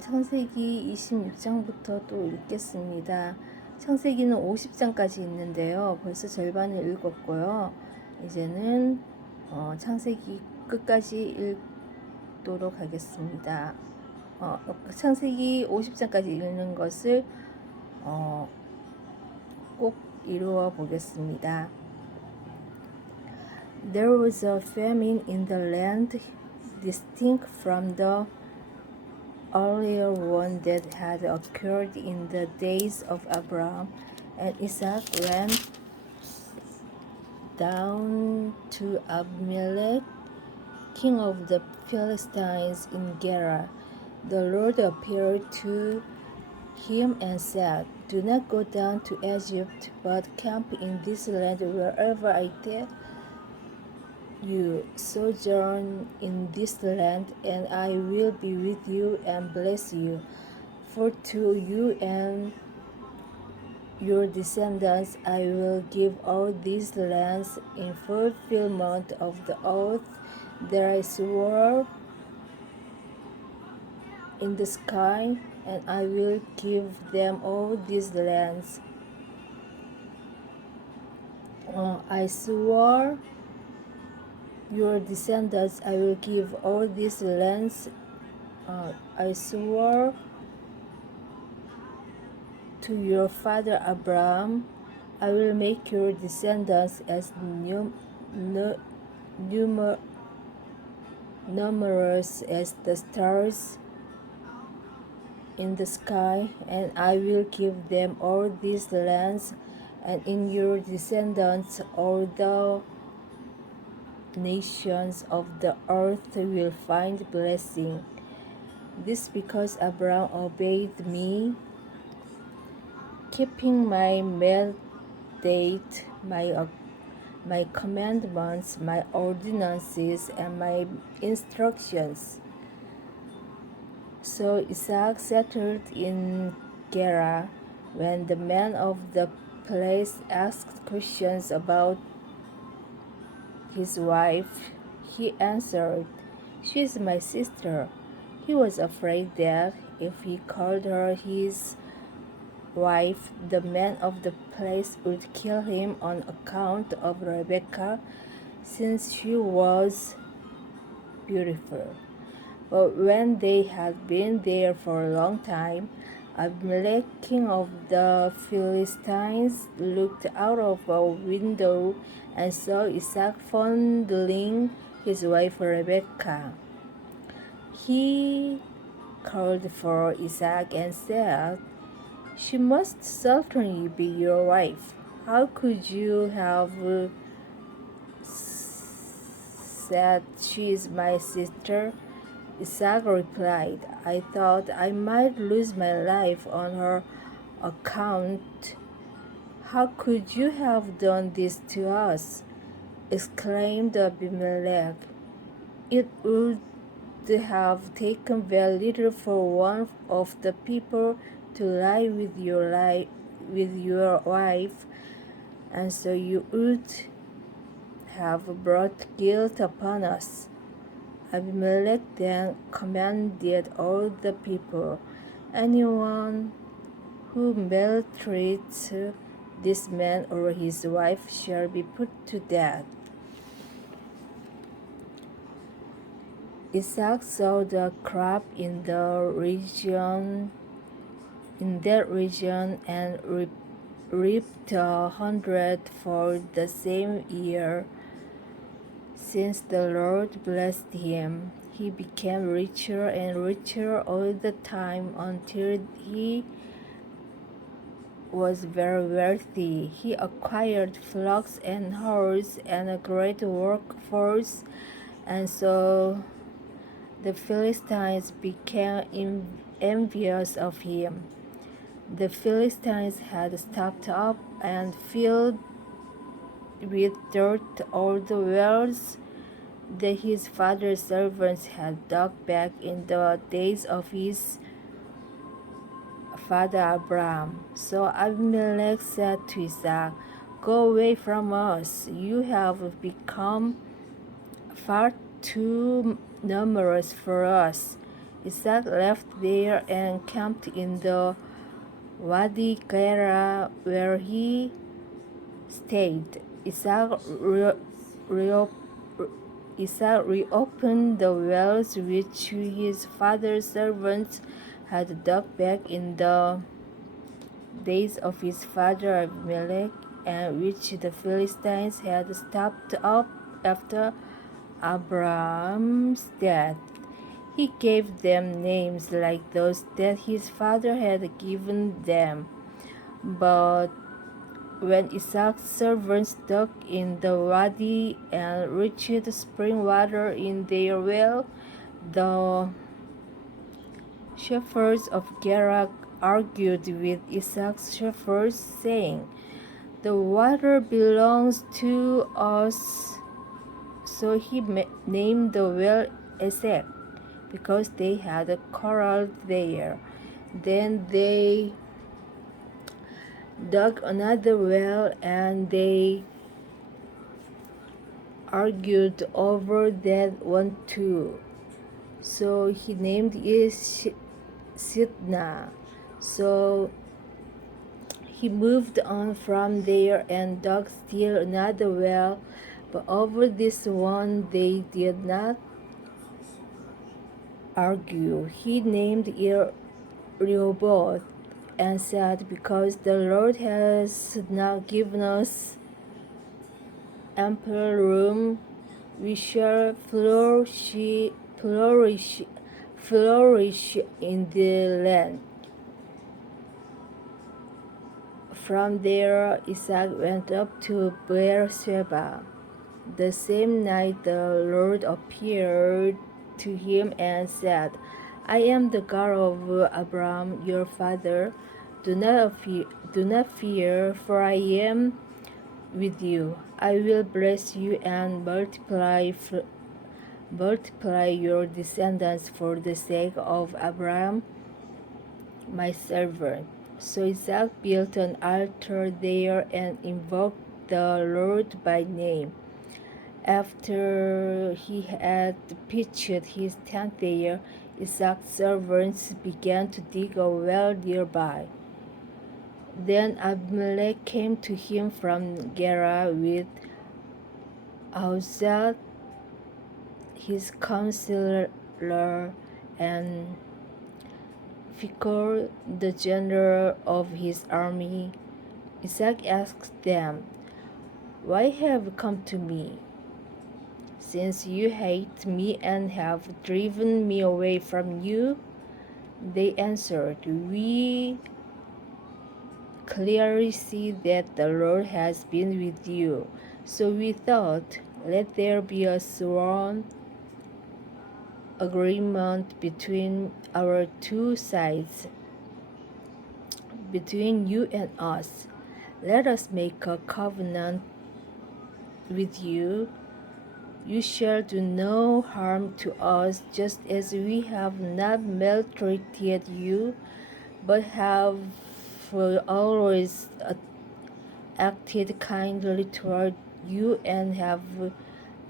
창세기 26장부터 또 읽겠습니다. 창세기는 50장까지 있는데요. 벌써 절반을 읽었고요. 이제는 창세기 끝까지 읽도록 하겠습니다. 창세기 50장까지 읽는 것을 꼭 이루어 보겠습니다. There was a famine in the land distinct from the earlier one that had occurred in the days of Abraham, and Isaac ran down to Abimelech, king of the Philistines in Gerar. The Lord appeared to him and said, "Do not go down to Egypt, but camp in this land wherever I tell you. Sojourn in this land, and I will be with you and bless you. For to you and your descendants I will give all these lands in fulfillment of the oath that I swore in the sky, and I will give them all these lands. I swore your descendants I will give all these lands. I swore to your father Abraham, I will make your descendants as numerous as the stars in the sky, and I will give them all these lands, and in your descendants all the nations of the earth will find blessing. This because Abraham obeyed me, keeping my mandate, my commandments, my ordinances, and my instructions." So Isaac settled in Gerar. When the man of the place asked questions about his wife, he answered, "She is my sister." He was afraid that if he called her his wife, the man of the place would kill him on account of Rebekah, since she was beautiful. But when they had been there for a long time, Abimelech, king of the Philistines, looked out of a window and saw Isaac fondling his wife Rebekah. He called for Isaac and said, "She must certainly be your wife. How could you have said she is my sister?" Isaac replied, "I thought I might lose my life on her account." "How could you have done this to us?" exclaimed Abimelech. "It would have taken very little for one of the people to lie with your wife, and so you would have brought guilt upon us." Abimelech then commanded all the people, "Anyone who maltreats this man or his wife shall be put to death." Isaac sowed a crop in that region and reaped 100-fold the same year. Since the Lord blessed him, he became richer and richer all the time until he was very wealthy. He acquired flocks and herds and a great workforce, and so the Philistines became envious of him. The Philistines had stocked up and filled with dirt all the wells that his father's servants had dug back in the days of his father Abraham. So Abimelech said to Isaac, "Go away from us. You have become far too numerous for us. Isaac left there and camped in the Wadi Gera, where he stayed. Re- Isaac reopened the wells which his father's servants had dug back in the days of his father Abimelech, and which the Philistines had stopped up after Abraham's death. He gave them names like those that his father had given them. But when Isaac's servants dug in the wadi and reached spring water in their well, the shepherds of Gerar argued with Isaac's shepherds, saying, "The water belongs to us." So he named the well Esek, because they had quarreled there. Then they dug another well, and they argued over that one too. So he named it Sidna. So he moved on from there and dug still another well, but over this one they did not argue. He named it Rehoboth, and said, "Because the Lord has now given us ample room, we shall flourish in the land." From there Isaac went up to Beersheba. The same night the Lord appeared to him and said, "I am the God of Abraham your father. Do not fear, for I am with you. I will bless you and multiply your descendants for the sake of Abraham my servant." So Isaac built an altar there and invoked the Lord by name. After he had pitched his tent there, Isaac's servants began to dig a well nearby. Then Abimelech came to him from Gerar with Ahuzat, his counselor, and Phicol, the general of his army. Isaac asked them, "Why have you come to me? Since you hate me and have driven me away from you?" They answered, "We clearly see that the Lord has been with you. So we thought, let there be a sworn agreement between our two sides, between you and us. Let us make a covenant with you. You shall do no harm to us, just as we have not maltreated you, but have always acted kindly toward you and have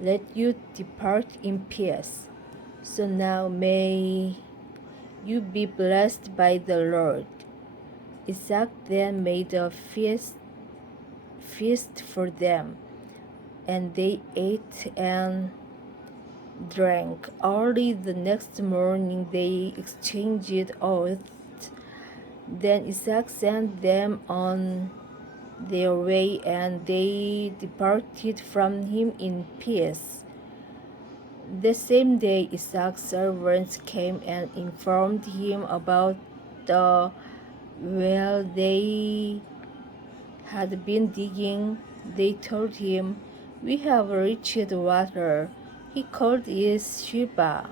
let you depart in peace. So now may you be blessed by the Lord." Isaac then made a feast for them, and they ate and drank. Early the next morning they exchanged oaths. Then Isaac sent them on their way, and they departed from him in peace. The same day Isaac's servants came and informed him about the well they had been digging. They told him, "We have reached water." He called it Sheba.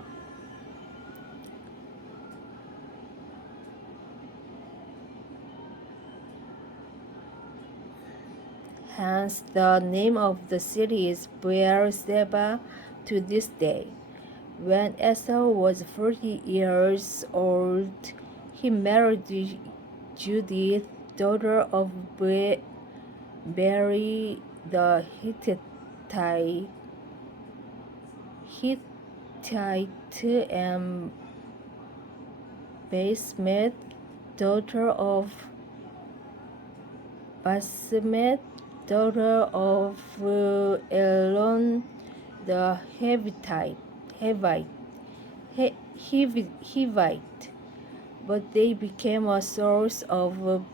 Hence the name of the city is Beersheba to this day. When Esau was 40 years old, he married Judith, daughter of Beri the Hittite, and Basmet, daughter of Basmet, daughter of Elon the Hivite, but they became a source of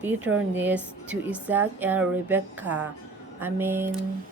bitterness to Isaac and Rebekah. Amen.